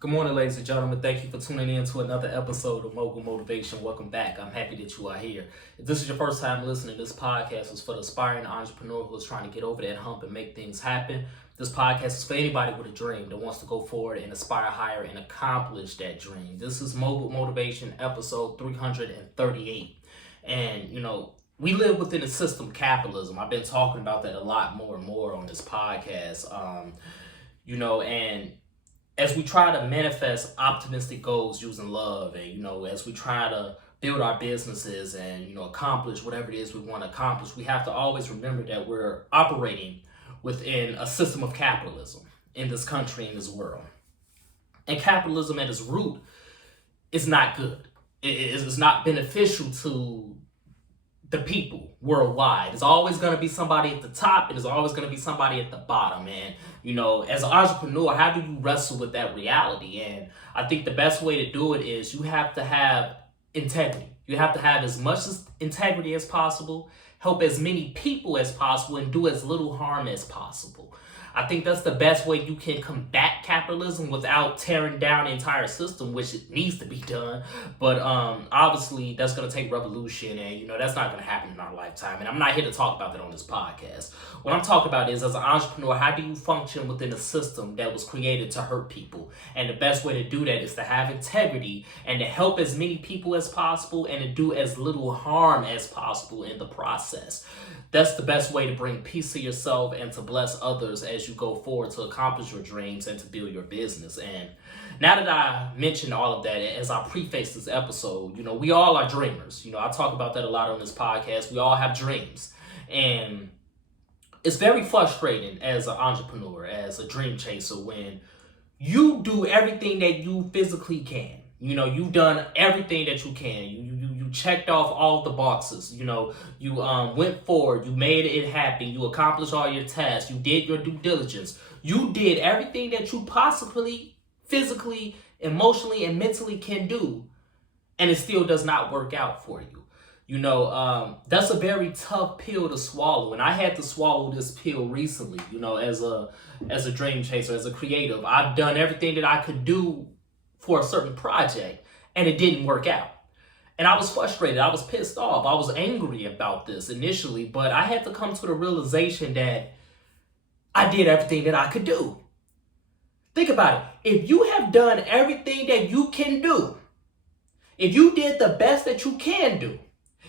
Good morning, ladies and gentlemen. Thank you for tuning in to another episode of Mogul Motivation. Welcome back. I'm happy that you are here. If this is your first time listening, this podcast is for the aspiring entrepreneur who is trying to get over that hump and make things happen. This podcast is for anybody with a dream that wants to go forward and aspire higher and accomplish that dream. This is Mogul Motivation, episode 338. And, we live within a system of capitalism. I've been talking about that a lot more and more on this podcast. And as we try to manifest optimistic goals using love and, as we try to build our businesses and, accomplish whatever it is we want to accomplish, we have to always remember that we're operating within a system of capitalism in this country, in this world. And capitalism at its root is not good. It's not beneficial to the people worldwide. There's always going to be somebody at the top and there's always going to be somebody at the bottom. And, as an entrepreneur, how do you wrestle with that reality? And I think the best way to do it is you have to have integrity. You have to have as much integrity as possible, help as many people as possible, and do as little harm as possible. I think that's the best way you can combat capitalism without tearing down the entire system, which it needs to be done. But obviously, that's going to take revolution, and that's not going to happen in our lifetime. And I'm not here to talk about that on this podcast. What I'm talking about is, as an entrepreneur, how do you function within a system that was created to hurt people? And the best way to do that is to have integrity and to help as many people as possible and to do as little harm as possible in the process. That's the best way to bring peace to yourself and to bless others as you go forward to accomplish your dreams and to build your business. And now that I mentioned all of that, as I preface this episode, we all are dreamers. I talk about that a lot on this podcast. We all have dreams. And it's very frustrating as an entrepreneur, as a dream chaser, when you do everything that you physically can. You've done everything that you can. You checked off all the boxes. You went forward. You made it happen. You accomplished all your tasks. You did your due diligence. You did everything that you possibly, physically, emotionally, and mentally can do, and it still does not work out for you. That's a very tough pill to swallow, and I had to swallow this pill recently. As a dream chaser, as a creative, I've done everything that I could do for a certain project, and it didn't work out. And I was frustrated. I was pissed off. I was angry about this initially, but I had to come to the realization that I did everything that I could do. Think about it. If you have done everything that you can do, if you did the best that you can do,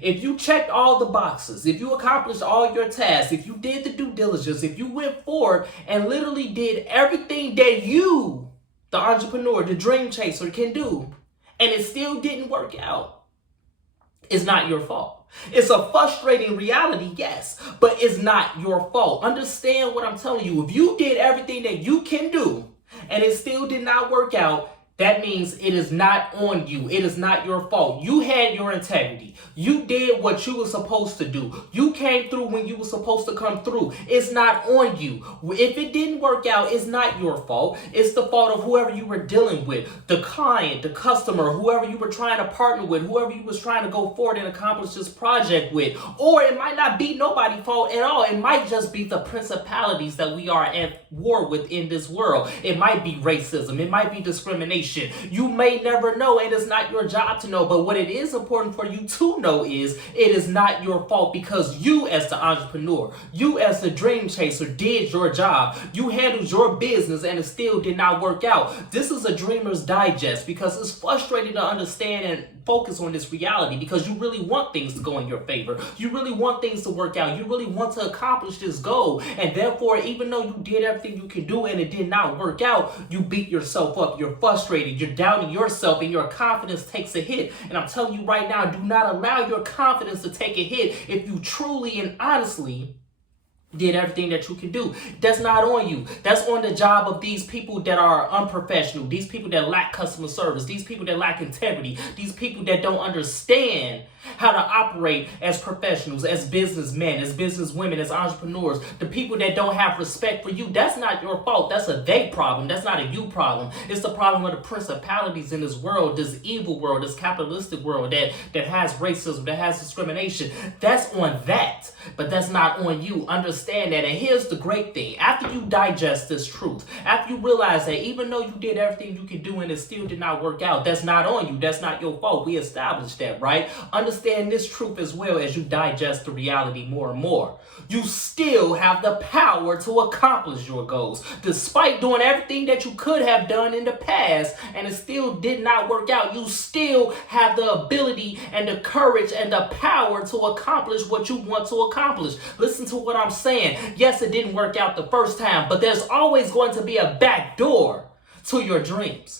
if you checked all the boxes, if you accomplished all your tasks, if you did the due diligence, if you went forward and literally did everything that you, the entrepreneur, the dream chaser, can do, and it still didn't work out, it's not your fault. It's a frustrating reality, yes, but it's not your fault. Understand what I'm telling you. If you did everything that you can do and it still did not work out, that means it is not on you. It is not your fault. You had your integrity. You did what you were supposed to do. You came through when you were supposed to come through. It's not on you. If it didn't work out, it's not your fault. It's the fault of whoever you were dealing with, the client, the customer, whoever you were trying to partner with, whoever you was trying to go forward and accomplish this project with. Or it might not be nobody's fault at all. It might just be the principalities that we are at war with in this world. It might be racism. It might be discrimination. You may never know, and it's not your job to know. But what it is important for you to know is it is not your fault, because you as the entrepreneur, you as the dream chaser, did your job. You handled your business and it still did not work out. This is a Dreamer's Digest, because it's frustrating to understand and focus on this reality, because you really want things to go in your favor. You really want things to work out. You really want to accomplish this goal. And therefore, even though you did everything you can do and it did not work out, you beat yourself up. You're frustrated. You're doubting yourself, and your confidence takes a hit. And I'm telling you right now, do not allow your confidence to take a hit if you truly and honestly did everything that you can do. That's not on you. That's on the job of these people that are unprofessional, these people that lack customer service, these people that lack integrity, these people that don't understand how to operate as professionals, as businessmen, as businesswomen, as entrepreneurs, the people that don't have respect for you. That's not your fault. That's a they problem. That's not a you problem. It's the problem of the principalities in this world, this evil world, this capitalistic world that has racism, that has discrimination. That's on that, but that's not on you. Understand understand that. And here's the great thing. After you digest this truth, after you realize that even though you did everything you could do and it still did not work out, that's not on you. That's not your fault. We established that, right? Understand this truth as well as you digest the reality more and more. You still have the power to accomplish your goals. Despite doing everything that you could have done in the past and it still did not work out, you still have the ability and the courage and the power to accomplish what you want to accomplish. Listen to what I'm saying. Yes, it didn't work out the first time, but there's always going to be a back door to your dreams.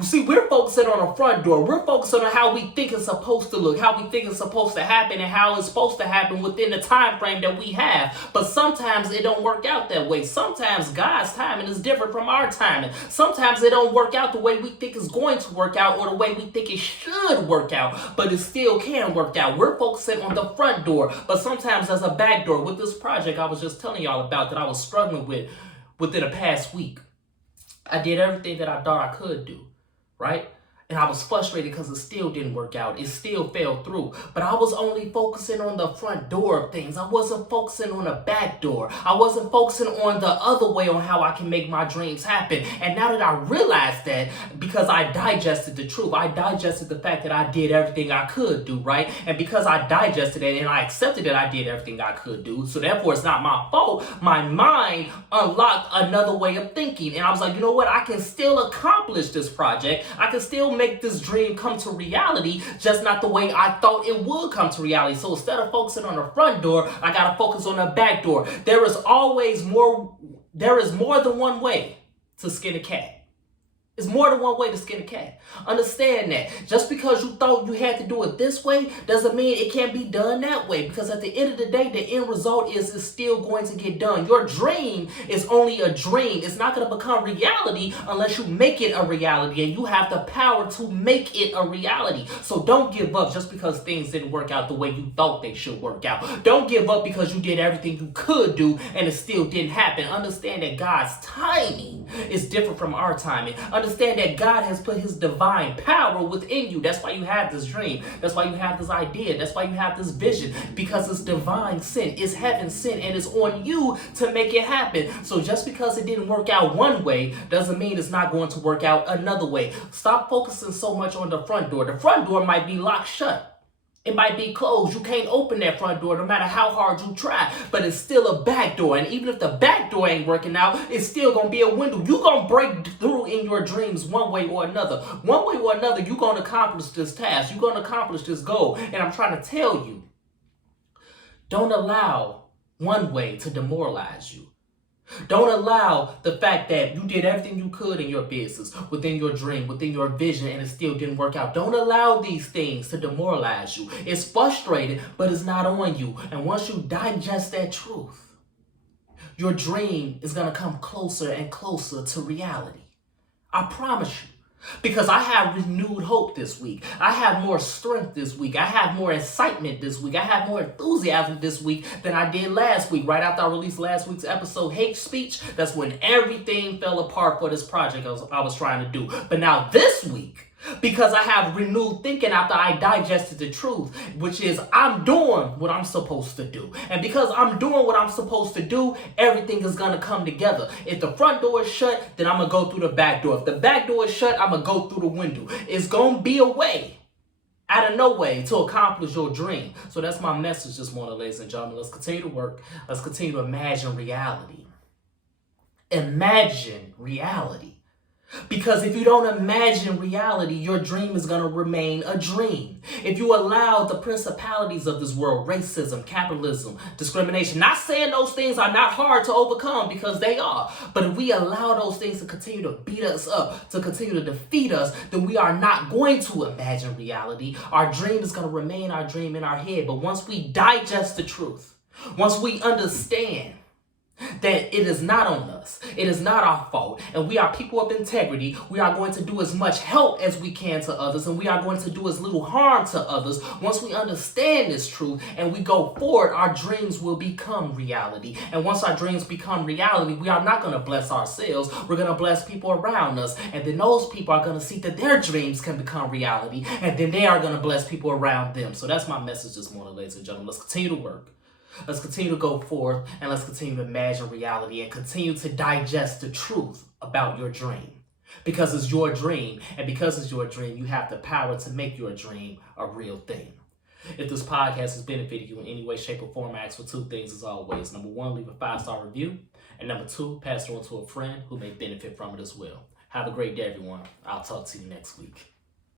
See, we're focusing on a front door. We're focusing on how we think it's supposed to look, how we think it's supposed to happen, and how it's supposed to happen within the time frame that we have. But sometimes it don't work out that way. Sometimes God's timing is different from our timing. Sometimes it don't work out the way we think it's going to work out or the way we think it should work out, but it still can work out. We're focusing on the front door, but sometimes there's a back door. With this project I was just telling y'all about that I was struggling with within the past week, I did everything that I thought I could do, right? And I was frustrated because it still didn't work out. It still fell through. But I was only focusing on the front door of things. I wasn't focusing on the back door. I wasn't focusing on the other way on how I can make my dreams happen. And now that I realized that, because I digested the truth, I digested the fact that I did everything I could do, right? And because I digested it and I accepted that I did everything I could do, so therefore it's not my fault, my mind unlocked another way of thinking. And I was like, you know what? I can still accomplish this project. I can still make this dream come to reality, just not the way I thought it would come to reality. So instead of focusing on the front door, I gotta focus on the back door. There is more than one way to skin a cat. It's more than one way to skin a cat. Understand that. Just because you thought you had to do it this way doesn't mean it can't be done that way. Because at the end of the day, the end result is it's still going to get done. Your dream is only a dream. It's not going to become reality unless you make it a reality. And you have the power to make it a reality. So don't give up just because things didn't work out the way you thought they should work out. Don't give up because you did everything you could do and it still didn't happen. Understand that God's timing is different from our timing. Understand that God has put his divine power within you. That's why you have this dream. That's why you have this idea. That's why you have this vision. Because it's divine sent. It's heaven sent. And it's on you to make it happen. So just because it didn't work out one way doesn't mean it's not going to work out another way. Stop focusing so much on the front door. The front door might be locked shut. It might be closed. You can't open that front door no matter how hard you try. But it's still a back door. And even if the back door ain't working out, it's still going to be a window. You're going to break through in your dreams one way or another. One way or another, you're going to accomplish this task. You're going to accomplish this goal. And I'm trying to tell you, don't allow one way to demoralize you. Don't allow the fact that you did everything you could in your business, within your dream, within your vision, and it still didn't work out. Don't allow these things to demoralize you. It's frustrating, but it's not on you. And once you digest that truth, your dream is going to come closer and closer to reality. I promise you. Because I have renewed hope this week. I have more strength this week. I have more excitement this week. I have more enthusiasm this week than I did last week. Right after I released last week's episode, Hate Speech, that's when everything fell apart for this project I was trying to do. But now this week, because I have renewed thinking after I digested the truth, which is I'm doing what I'm supposed to do. And because I'm doing what I'm supposed to do, everything is going to come together. If the front door is shut, then I'm going to go through the back door. If the back door is shut, I'm going to go through the window. It's going to be a way out of no way to accomplish your dream. So that's my message this morning, ladies and gentlemen. Let's continue to work. Let's continue to imagine reality. Imagine reality. Because if you don't imagine reality, your dream is going to remain a dream. If you allow the principalities of this world, racism, capitalism, discrimination, not saying those things are not hard to overcome, because they are, but if we allow those things to continue to beat us up, to continue to defeat us, then we are not going to imagine reality. Our dream is going to remain our dream in our head. But once we digest the truth, once we understand that it is not on us, it is not our fault, and we are people of integrity, we are going to do as much help as we can to others, and we are going to do as little harm to others. Once we understand this truth and we go forward, our dreams will become reality. And once our dreams become reality, we are not going to bless ourselves, we're going to bless people around us, and then those people are going to see that their dreams can become reality, and then they are going to bless people around them. So that's my message this morning, ladies and gentlemen. Let's continue to work. Let's continue to go forth and let's continue to imagine reality and continue to digest the truth about your dream. Because it's your dream, and because it's your dream, you have the power to make your dream a real thing. If this podcast has benefited you in any way, shape, or form, I ask for two things as always. Number one, leave a 5-star review. And number two, pass it on to a friend who may benefit from it as well. Have a great day, everyone. I'll talk to you next week.